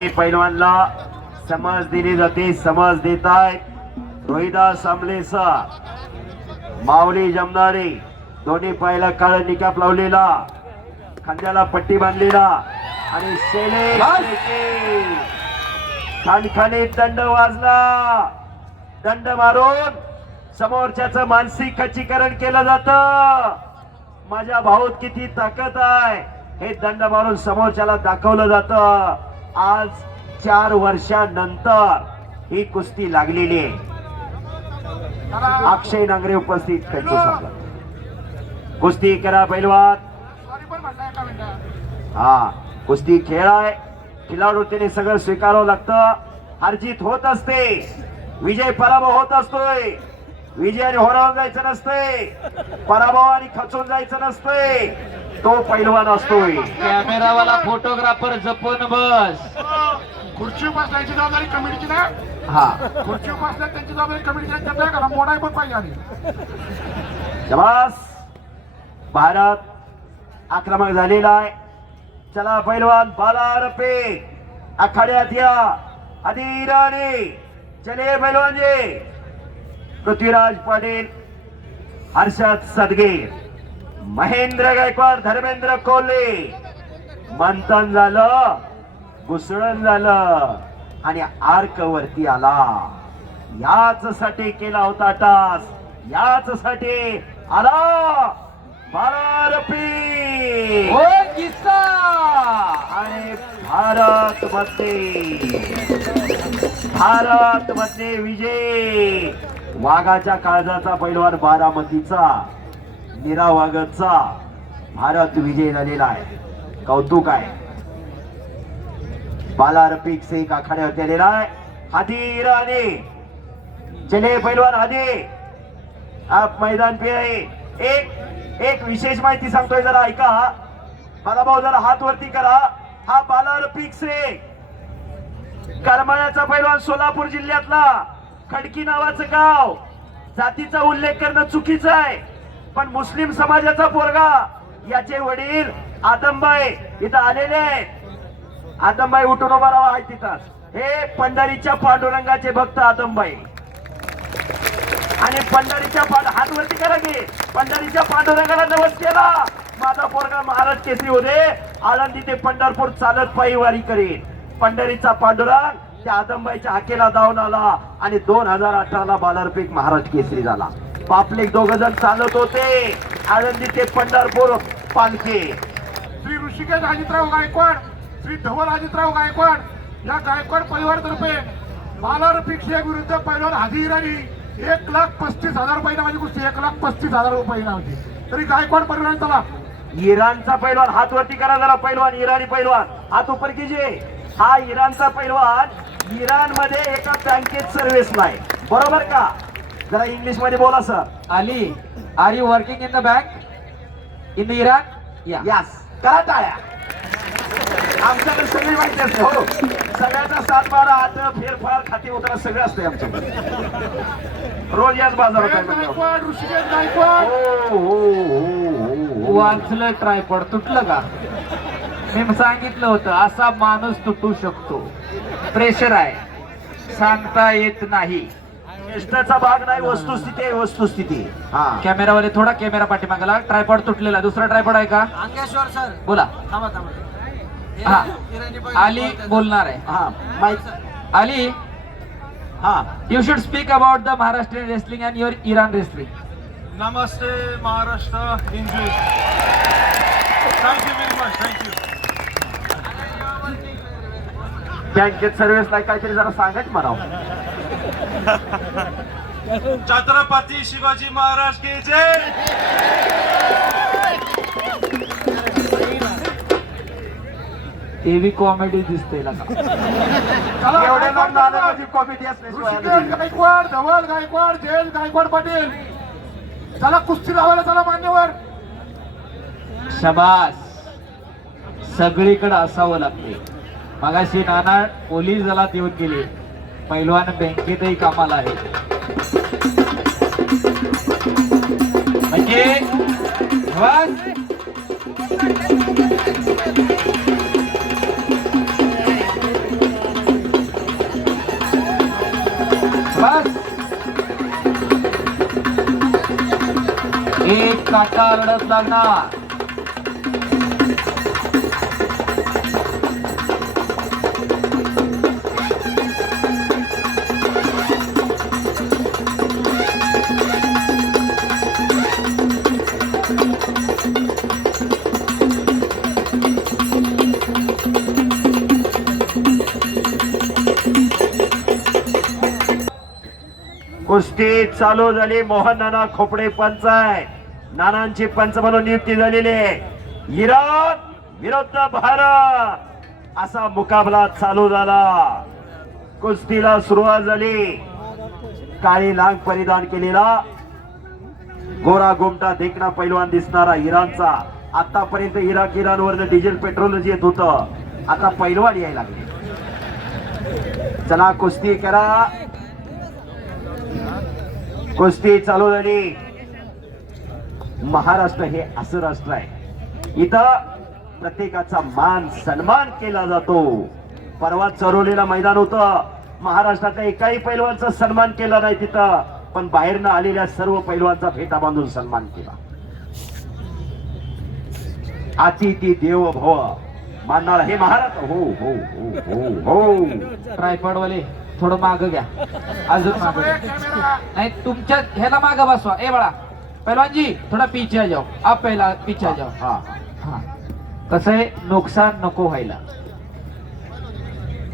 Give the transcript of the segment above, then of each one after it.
पैलवानला समज दिली जाते. समज देत आहेत रोहिदास आमलेस, माऊली जमनारे, दोन्ही पायाला काळ निकाप लावलेला, खांद्याला पट्टी बांधलेला आणि खाणखाणीत दंड वाजला. दंड मारून समोरच्याच मानसिक खच्चीकरण केलं जातं. माझ्या भाऊत किती ताकद आहे हे दंड मारून समोरच्याला दाखवलं जातं. आज 4 वर्षानंतर ही कुस्ती लागलेली आहे. अक्षय नांगरे उपस्थित, त्यांचं स्वागत. कुस्ती करा पैलवान. हा, कुस्ती खेळ आहे. खिलाडूने सगळं स्वीकारावं लागतं. हारजीत होत असते, विजय पराभव होत असतोय. विजयाने होरावून जायचं नसते, पराभवाने खचून जायचं नसते. तो पैलवान असतोय. कॅमेरावाला फोटोग्राफर जपून बस. खुर्ची बसण्याची जबाबदारी कमिटीची ना. हा, खुर्ची बसल्या त्यांची जबाबदारी कमिटीची. त्याला मोडाय पण पाहिजे आधी. शबास. भारत आक्रमक झालेला आहे. चला पैलवान बालारपे आखाड्यात या. अधीराने चले पैलवान जी. पृथ्वीराज पाटील, हर्षद सदगीर, महेंद्र गायकवाड, धर्मेंद्र कोल्हे. मंथन झालं, घुसळण झालं आणि आर्क वरती आला. याच साठी केला होता टास, याच साठी आला बालारपी. हो किस्सा. आणि भारत मध्ये विजय. वाघाच्या काळजाचा पैलवान बारामतीचा मीरा वाघचा भारत विजय झालेला आहे. कौतुक आहे. बालारपीक से एक आखाड्यावरती आलेला आहे. हादीराने चले पैलवान हादी, आप मैदान पे आहे. एक विशेष माहिती सांगतोय, जरा ऐका. भाऊ जरा हात वरती करा. हा बालारपीक से करमाळ्याचा पैलवान, सोलापूर जिल्ह्यातला खडकी नावाचं गाव. जातीचा उल्लेख करणं चुकीचं आहे, पण मुस्लिम समाजाचा पोरगा. याचे वडील आदमबाई इथं आलेले आहेत. आदमबाई उठून उभा राहा आहे तिथं. हे पंढरीच्या पांडुरंगाचे भक्त आदमबाई. आणि पंढरीच्या हात वरती करा की. पंढरीच्या पांडुरंगाला नवस केला. माझा पोरगा महाराज केसरी होते. आळंदी ते पंढरपूर चालत पायी वारी करेल. पंढरीचा पांडुरंग त्या आदमबाईच्या हाकेला धावून आला आणि 2018ला बालारपीक महाराज केसरी झाला. पापलेक 2 जण चालत होते आळंदी ते पंढरपूर पालखी. श्री ऋषिकेश अजितराव गायकवाड, श्री धवल अजितराव गायकवाड या गायकवाड परिवारातर्फे बालारपीक विरुद्ध पैलवान हादीरानी 1,35,000 रुपये नावाची कुस्ती. 1,35,000 रुपये नावाची. तरी गायकवाड परिवार. चला इराणचा पैलवान हात वरती करा जरा. पैलवान इराणी पैलवान हात उपर कीजिए. हा इराणचा पैलवान इराण मध्ये एका बँकेत सर्व्हिसला आहे, बरोबर का? जरा इंग्लिश मध्ये बोला sir. Ali, are you working in the bank in Iran? Yeah. Yes, करा टाळ्या. आमच्याकडे सगळी माहिती असते. हो, सगळ्याचा 7-12 फेरफार खाते उतरा सगळं असते आमच्याकडे. रोज याच बाजारात आहे म्हणजे. गायकवाड, ऋषिकेश गायकवाड. वाचलं ट्रायपॉड तुटलं का? मी सांगितलं होतं असा माणूस तुटू शकतो. प्रेशर आहे, सांगता येत नाही. इष्टाचा भाग नाही, वस्तुस्थिती आहे. वस्तुस्थिती. हा, कॅमेरावाले थोडा कॅमेरा पाठीमागला. ट्रायपॉड तुटलेला. दुसरा ट्रायपॉड आहे का? अंगेश्वर सर बोला. थांबा थांबा. हा, इराणी Ali बोलणार आहे. हा, माहित. Ali, हाँ, you should speak about the Maharashtrian wrestling and your Iran wrestling. Namaste Maharashtra. English. Thank you very much. Thank you. बँकेत सर्व्हिस नाही काहीतरी जरा सांगायच म्हणावं. छत्रपती शिवाजी महाराज की जय. एवी कॉमेडी दिसते ना. एवढे लोक नानाची कॉमेडी असते. ऋषिकेश गायकवाड, धवल गायकवाड, जयेश गायकवाड पाटील. चला कुस्ती लावायला चला मान्यवर. शबास. सगळीकडे असावं लागते. मगाशी नाना पोलीस दलात येऊन गेले. पैलवान बँकेतही कामाला आहे. म्हणजे बस एक काटा लढत लागणार. कुस्ती चालू झाली. मोहन नाना खोपडे पंच आहे. नानांची पंच म्हणून नियुक्ती झालेली आहे. इराण विरुद्ध भारत असा मुकाबला चालू झाला. कुस्तीला सुरुवात झाली. काळी लांग परिधान केलेला गोरा गोमटा देखणा पैलवान दिसणारा इराणचा. आतापर्यंत इराण डिझेल पेट्रोलच येत होत. आता पैलवान यायला लागले. चला कुस्ती करा. कुस्ती चालू झाली. महाराष्ट्र हे असं राष्ट्र आहे इथं प्रत्येकाचा मान सन्मान केला जातो. परवा चरोलीला मैदान होतं. महाराष्ट्रातल्या एकाही पैलवानचा सन्मान केला नाही तिथं, पण बाहेरनं आलेल्या सर्व पैलवानचा फेटा बांधून सन्मान केला. अतिथी देवो भव मानणारा हे महाराष्ट्र. हो हो हो हो हो. ट्रायपॉड वाले थोडं माग घ्या. अजून माग नाही. तुमच्या ह्याला माग बसवा. ए बाळा पहलवान जी थोडा पीछे आ जाओ. आप पहला पीछे आ जाओ. हा हा कसं आहे नुकसान नको व्हायला.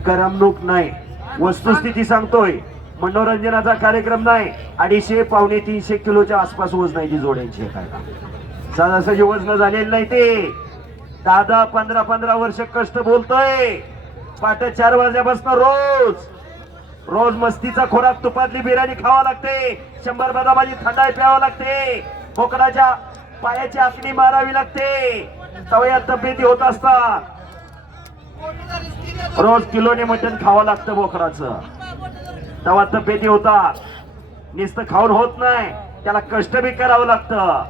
करमणूक नाही, वस्तुस्थिती सांगतोय. मनोरंजनाचा कार्यक्रम नाही. 250 पावणे 300 किलोच्या आसपास वजनाची जोड्यांची एखादा सहजासहजी वजन झालेलं नाही ते. 10-15 वर्ष कष्ट बोलतोय. पाट 4 वाजल्यापासून रोज मस्तीचा खोराक तुपातली बिर्याणी खावा लागते. 100 बदामाची थंडाई प्यावा लागते. बोकडाच्या पायाची आखणी मारावी लागते. तवया तब्येती होत असतात. रोज किलोने मटण खावं लागतं बोकडाचं. तेव्हा तब्येती होतात. नुसतं खाऊन होत नाही, त्याला कष्ट बी करावं लागतं.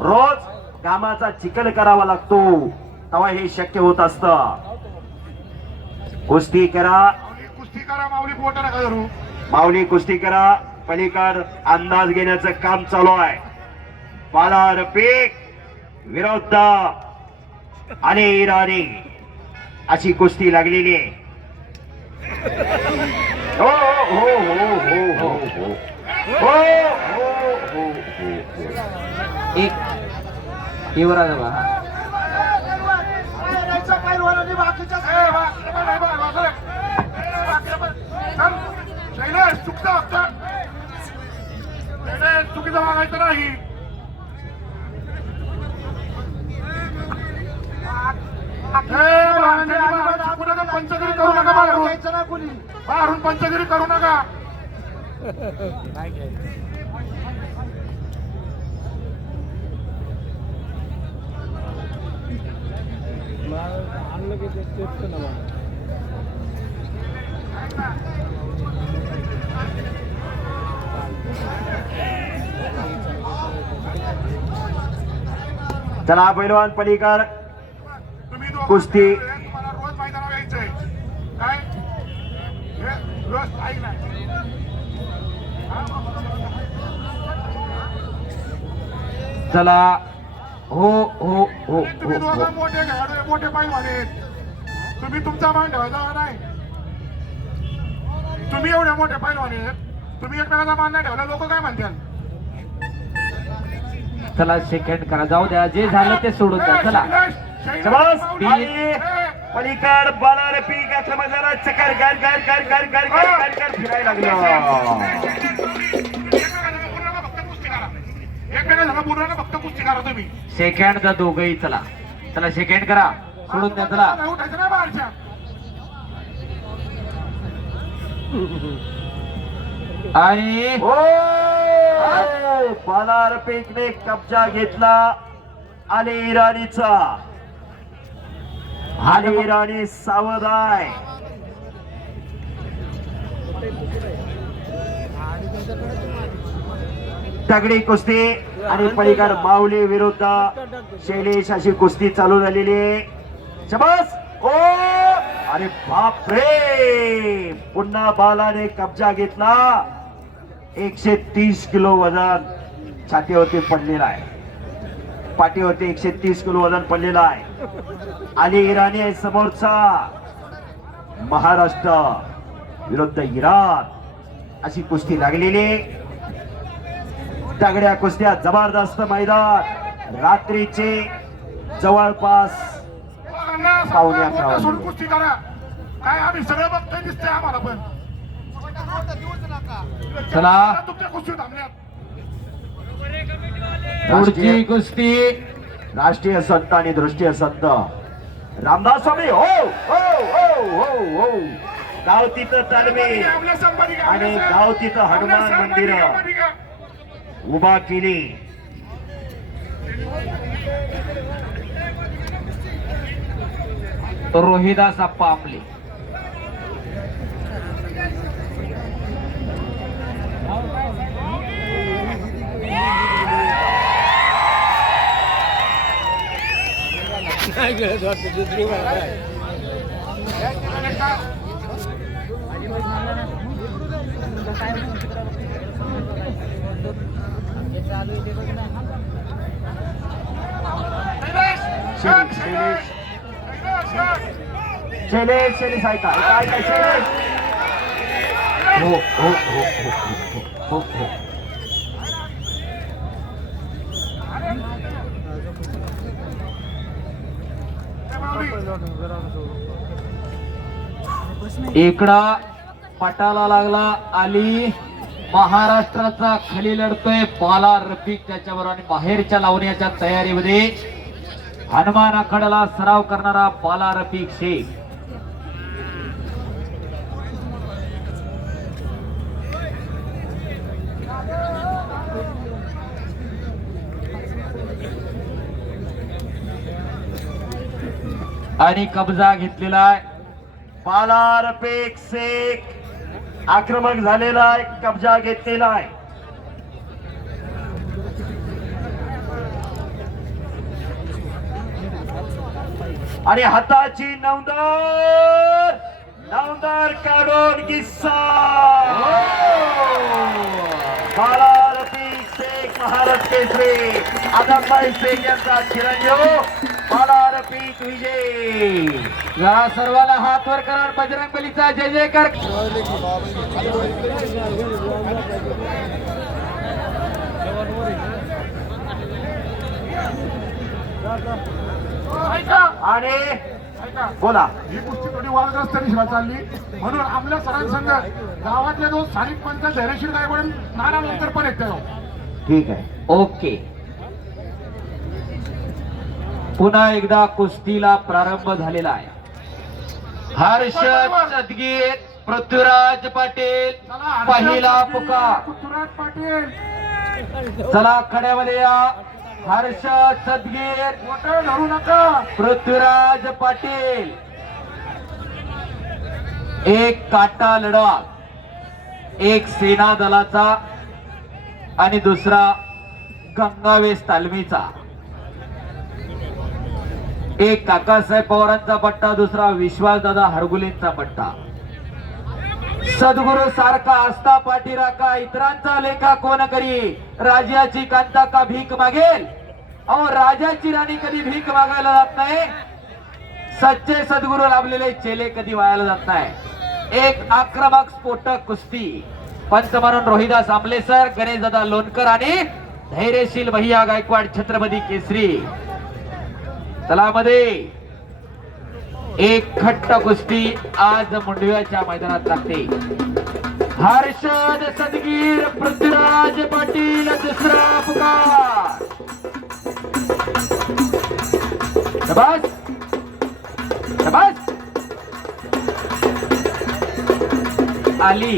रोज घामाचा चिकन करावा लागतो. तेव्हा हे शक्य होत असतं. कुस्ती करा. कुस्ती करा माऊली. बोट नका धरू. माऊली कुस्ती करा. पलीकड अंदाज घेण्याचं काम चालू आहे. पालार पीक विरुद्ध आणि इराणी अशी कुस्ती लागलेली आहे. हो हो हो हो हो हो हो हो हो हो. एक युवराज बा चुकीचं मागायचं नाही. पंचगिरी करू नका. बाहेरून पंचगिरी करू नका. चला पैलवान पलीकड कुस्ती. मला रोज मैदानावर यायचंय. काय रोज ऐक नाही. चला. हो हो हो तुम्ही हो दोघं हो. मोठे खेळाडू, मोठे पैलवान आहेत. तुम्ही तुमचा मान ठेवायचा नाही. तुम्ही एवढे मोठे पैलवान आहेत. तुम्ही एकमेकाचा मान नाही ठेवला लोक काय म्हणतात. चला सेकंड करा. जाऊ द्या. जे झालं ते सोडून द्या. चला. शाबास. आणि पलीकड बालार पीक आक्रमणाला चक्कर गार गार गार गार गार गार गार गार फिरायला लागलं. एकमेकाला बोलून फक्त कुस्ती करा तुम्ही. सेकंड दा दोघही. चला चला सेकंड करा. सोडून द्या. चला. उठायचं नाही बाहेरच्या. आणि हो बालार पीकने कब्जा घेतला. आणि इराणीचा. आणि इराणी सावध आहे. तगडी कुस्ती. आणि पलीकड माऊली विरुद्ध शैलेश अशी कुस्ती चालू झालेली आहे. शबास. ओ अरे बाप रे. पुन्हा बालाने कब्जा घेतला. 130 किलो वजन छातीवरती पडलेला आहे, पाठीवरती 130 किलो वजन पडलेला आहे. अली इराणी आहे समोरचा. महाराष्ट्र विरुद्ध इराण अशी कुस्ती लागलेली. तगड्या कुस्त्या, जबरदस्त मैदान. रात्रीचे जवळपास पावणे 11 वाजले. सोडून कुस्ती करा. काय आम्ही सगळं बघतोय, दिसतंय आम्हाला पण. चला तुमच्या कुस्ती थांबल्यात. पुढची कुस्ती राष्ट्रीय संत आणि दृष्टीय संत रामदास स्वामी. हो हो हो हो हो. गाव तिथं तालमी आपल्या संपादिका, आणि आपल्या गाव तिथं हनुमान आपल्या मंदिर संपादिका. उभा केली. रोहिदास आप्पा आमले. शैलेश ऐका शैलेश. हो हो हो हो हो हो. इकडा पटाला लागला आली. महाराष्ट्राचा खाली लढतोय बाला रफिक त्याच्यावर आणि बाहेरच्या लावण्याच्या तयारीमध्ये हनुमान आखाड्याला सराव करणारा बाला रफिक शेख. आणि कब्जा घेतलेला आहे. बाला रफिक शेख आक्रमक झालेला आहे, कब्जा घेतलेला आहे. आणि हाताची नवदार काढून किस्सा. बाला रफिक शेख महाराष्ट्र केसरी. आदमभाई शेख यांचा चिरंजीव बाला रफिक विजय. जरा सर्वांना हात वर करा. बजरंग बलीचा जय जयकार. आणि ऐका, बोला. ही कुस्ती थोडी वादग्रस्त दिशेला चालली, म्हणून आपल्या सरांसंग गावातले जो स्थानिक पंच धैर्यशील गायकवाड नाना नंतर पण येतो. ठीक आहे. ओके. पुन्हा एकदा कुस्तीला प्रारंभ झालेला आहे. हर्षद सदगीर, पृथ्वीराज पाटील पहिला पुकार. पृथ्वीराज पाटील चला खड्यामध्ये या. हर्षद सदगीर, मोठं धरू नका. पृथ्वीराज पाटील. एक काटा लढा, एक सेना दलाचा आणि दुसरा गंगावेस तालमीचा. एक काकासाहेब पवारांचा पट्टा, दुसरा विश्वासदादा हरगुलेंचा पट्टा. सद्गुरु सारखा आस्था पाठीराखा, इतरांचा लेखा कोण करी. राजाची कांता का भीक मागेल. अहो राजाची राणी कधी भीक मागायला जात नाही. सच्चे सद्गुरु लाभलेले चेले कधी वायाला जात नाही. एक आक्रमक स्फोटक कुस्ती. पंच म्हणून रोहिदास आमले सर, गणेशदादा लोणकर आणि धैर्यशील भैया गायकवाड छत्रपती केसरी. तलामध्ये एक खट्ट कुस्ती आज मुंडव्याच्या मैदानात लागते. हर्षद सदगीर, पृथ्वीराज पाटील दुसरा पुकार. शाबास शाबास. आली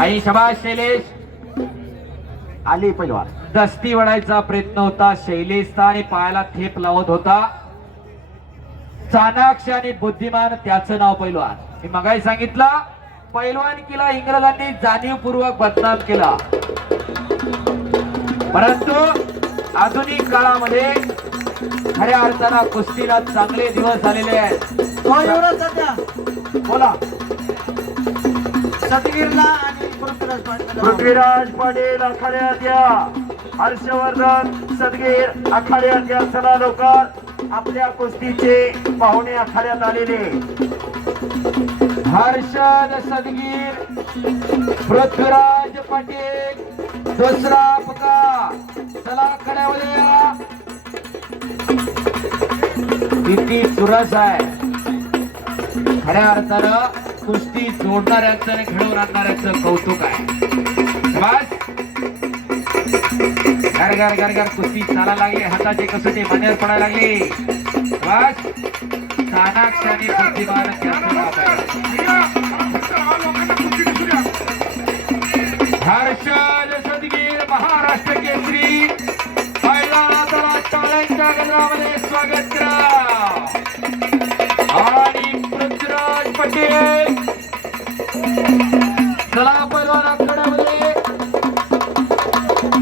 आई. शाबास शैलेश. आली पैलवान. दस्ती वडायचा प्रयत्न होता शैलेशचा आणि पायाला थेप लावत होता. चाणाक्ष आणि बुद्धिमान त्याचं नाव पैलवान. मी मगाही सांगितलं, पैलवानकीला इंग्रजांनी जाणीवपूर्वक बदनाम केला, परंतु आधुनिक काळामध्ये खऱ्या अर्थानं कुस्तीला चांगले दिवस आलेले आहेत. बोला. सदगीरला आणि पृथ्वीराज पाटील आखाड्यात या. हर्षवर्धन सदगीर आखाड्यात या. चला लवकर, आपल्या कुस्तीचे पाहुणे आखाड्यात आलेले. हर्षद सदगीर, पृथ्वीराज पाटील, दुसरा पुकार. चला कड्यामध्ये या. किती चुरस आहे. खऱ्या अर्थानं कुस्ती जोडणाऱ्यांचं आणि घडवून आणणाऱ्यांचं कौतुक आहे. बस घर घर घर घर कुस्ती चालायला लागली. हाताची कसोटी मानेवर पडायला लागली. बस चाणाक्षाने बुद्धिमान हर्षद सदगीर महाराष्ट्र केसरी मैदानाला टाळ्यांच्या गजरामध्ये स्वागत करा. आणि पृथ्वीराज पटेल चला पैलवान आखाड्यामध्ये.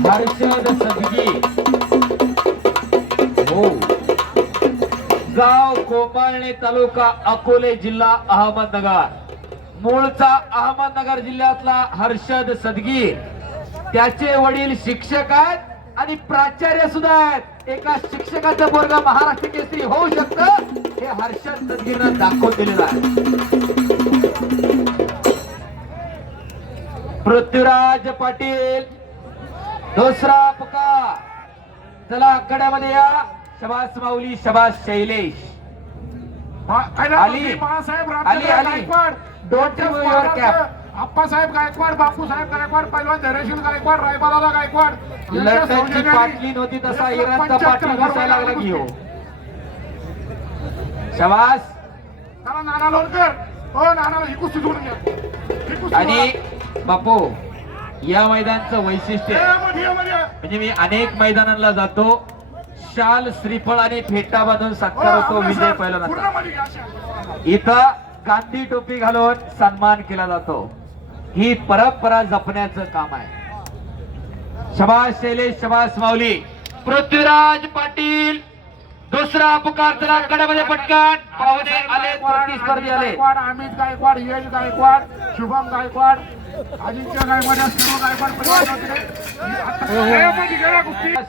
हर्षद सदगीर हो, गाव कोपाळणे, तालुका अकोले, जिल्हा अहमदनगर. मूळचा अहमदनगर जिल्ह्यातला हर्षद सदगीर. त्याचे वडील शिक्षक आहेत आणि प्राचार्य सुद्धा आहेत. एका शिक्षकाचं पोरगा महाराष्ट्र केसरी होऊ शकतं हे हर्षद सदगीरनं दाखवून दिलेलं आहे. पृथ्वीराज पाटील, दुसरा पुकार. चला आखाड्यामध्ये या. शबास माऊली, शबास शैलेश. आली आली आली. Don't remove your cap. Appasaheb Gaikwad, Bapusaheb Gaikwad, पैलवान धैर्यशील गायकवाड, रायबाला गायकवाड. लंडनची पाटली नव्हती तसा इराणचा पाटली दिसायला लागला की हो. शबास. चला नाना लोणकर. हो नाना, ही कुस्ती जोडून घ्या. ही कुस्ती आणि बापू या मैदानचं वैशिष्ट्य मध्ये म्हणजे मी अनेक मैदानांना जातो. शाल, श्रीफळ आणि फेटा बांधून सत्कार होतो विजय पैलवानाचा. इथं गांधी टोपी घालून सन्मान केला जातो. ही परंपरा जपण्याचं काम आहे. शबास शैलेश, शबास माऊली. पृथ्वीराज पाटील, दुसरा पुकार. चला कड्यामध्ये पटकन. पाहुणे आले, प्रतिस्पर्धी आले. गायकवाड, अमित गायकवाड, यश गायकवाड, शुभम गायकवाड, अजिंक्य गायकवाड, सुरू गायकवाड.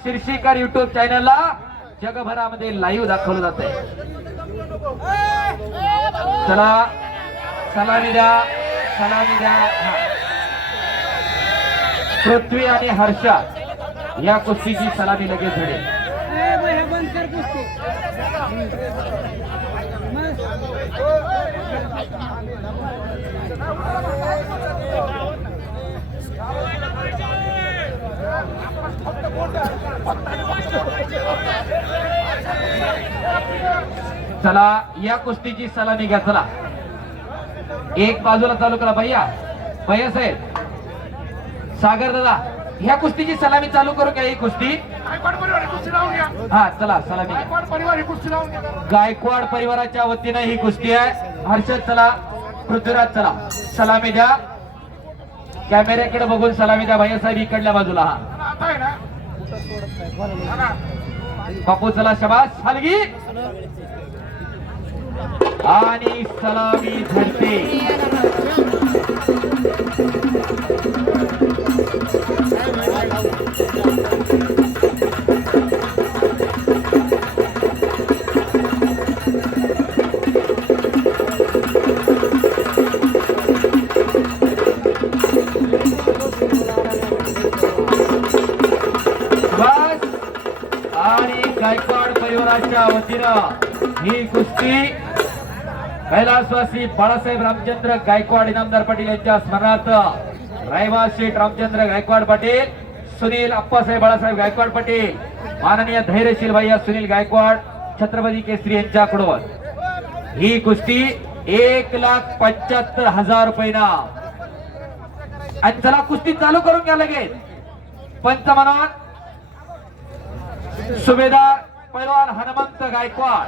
शीर्षीकर युट्यूब चॅनलला जगभरामध्ये लाईव्ह दाखवलं जात आहे. चला सलामी द्या, सलामी द्या. पृथ्वी आणि हर्षा या कुस्तीची सलामी लगेच घडेल. चला या कुस्तीची सलामी घ्या. चला एक बाजूला चालू करा. भैया भैया साहेब, सागर दादा, ह्या कुस्तीची सलामी चालू करू का? ही कुस्ती गायकवाड परिवार ही कुस्ती लावून घ्या. हा चला सलामी घ्या. गायकवाड परिवार ही कुस्ती लावून घ्या. गायकवाड परिवाराच्या वतीने ही कुस्ती आहे. हर्षद चला, पृथ्वीराज चला, सलामी द्या. कॅमेऱ्याकडे बघून सलामी द्या. भैया साहेब इकडल्या बाजूला. हा आता आहे ना बापू चला. शबास हलगी आणि सलामी झडते. आणि गायकवाड परिवाराच्या वतीनं ही कुस्ती कैलासवासी बाळासाहेब रामचंद्र गायकवाड इनामदार पाटील यांच्या स्मरणार्थ रायबा शेठ रामचंद्र गायकवाड पाटील, सुनील अप्पासाहेब बाळासाहेब गायकवाड पाटील, माननीय धैर्यशील भैया सुनील गायकवाड, छत्रपती केसरी यांच्याकडून ही कुस्ती 1,75,000 रुपयांना. आणि चला कुस्ती चालू करून घ्या लगेच. पंच म्हणून सुभेदार पैलवान हनुमंत गायकवाड,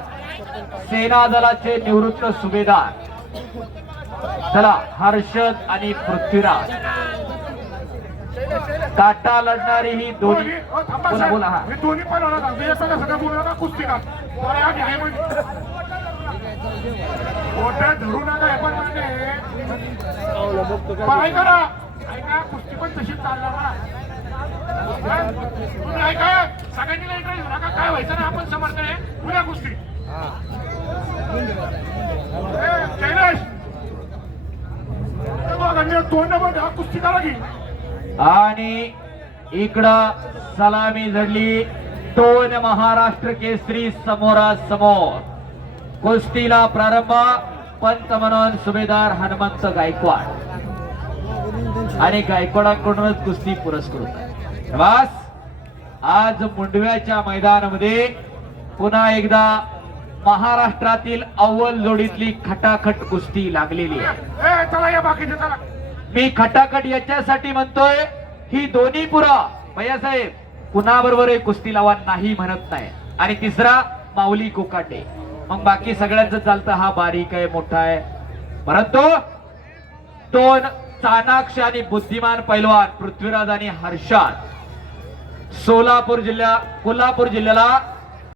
सेना दलाचे निवृत्त सुभेदार. चला हर्षद आणि पृथ्वीराज काटा लढणारी ही दोन्ही. बोला बोला. हा दोन्ही पण सगळं बोलू नका कुस्ती का मोठ्या धरू नका. हे पण पाय करा. ऐका कुस्ती पण तशीच चालणार ना. तुम्ही ऐका सगळ्यांनी इंटरेस्ट घेऊ नका. काय व्हायचं ना आपण समर्थ आहे. उद्या कुस्ती कैलाश तोंड हा कुस्ती करा की. आणि इकडं सलामी झडली. दोन महाराष्ट्र केसरी समोरासमोर. कुस्तीला प्रारंभ पंत म्हणून सुभेदार हनुमंत गायकवाड आणि गायकवाडांकडूनच कुस्ती पुरस्कृत. बस आज मुंडव्याच्या मैदानामध्ये पुन्हा एकदा महाराष्ट्रातील अव्वल जोडीतली खटाखट कुस्ती लागलेली आहे. चला या बाकीचे चला. मी खटाखट याच्यासाठी म्हणतोय ही दोन्ही पुरा भैयासाहेब कुणाबरोबर कुस्ती लावा नाही म्हणत नाही. आणि तिसरा माऊली कोकाटे. मग बाकी सगळ्यांचं चालतं हा बारीक आहे मोठा आहे. परंतु दोन चाणाक्ष आणि बुद्धिमान पैलवान पृथ्वीराज आणि हर्षाद कोल्हापूर जिल्ह्याला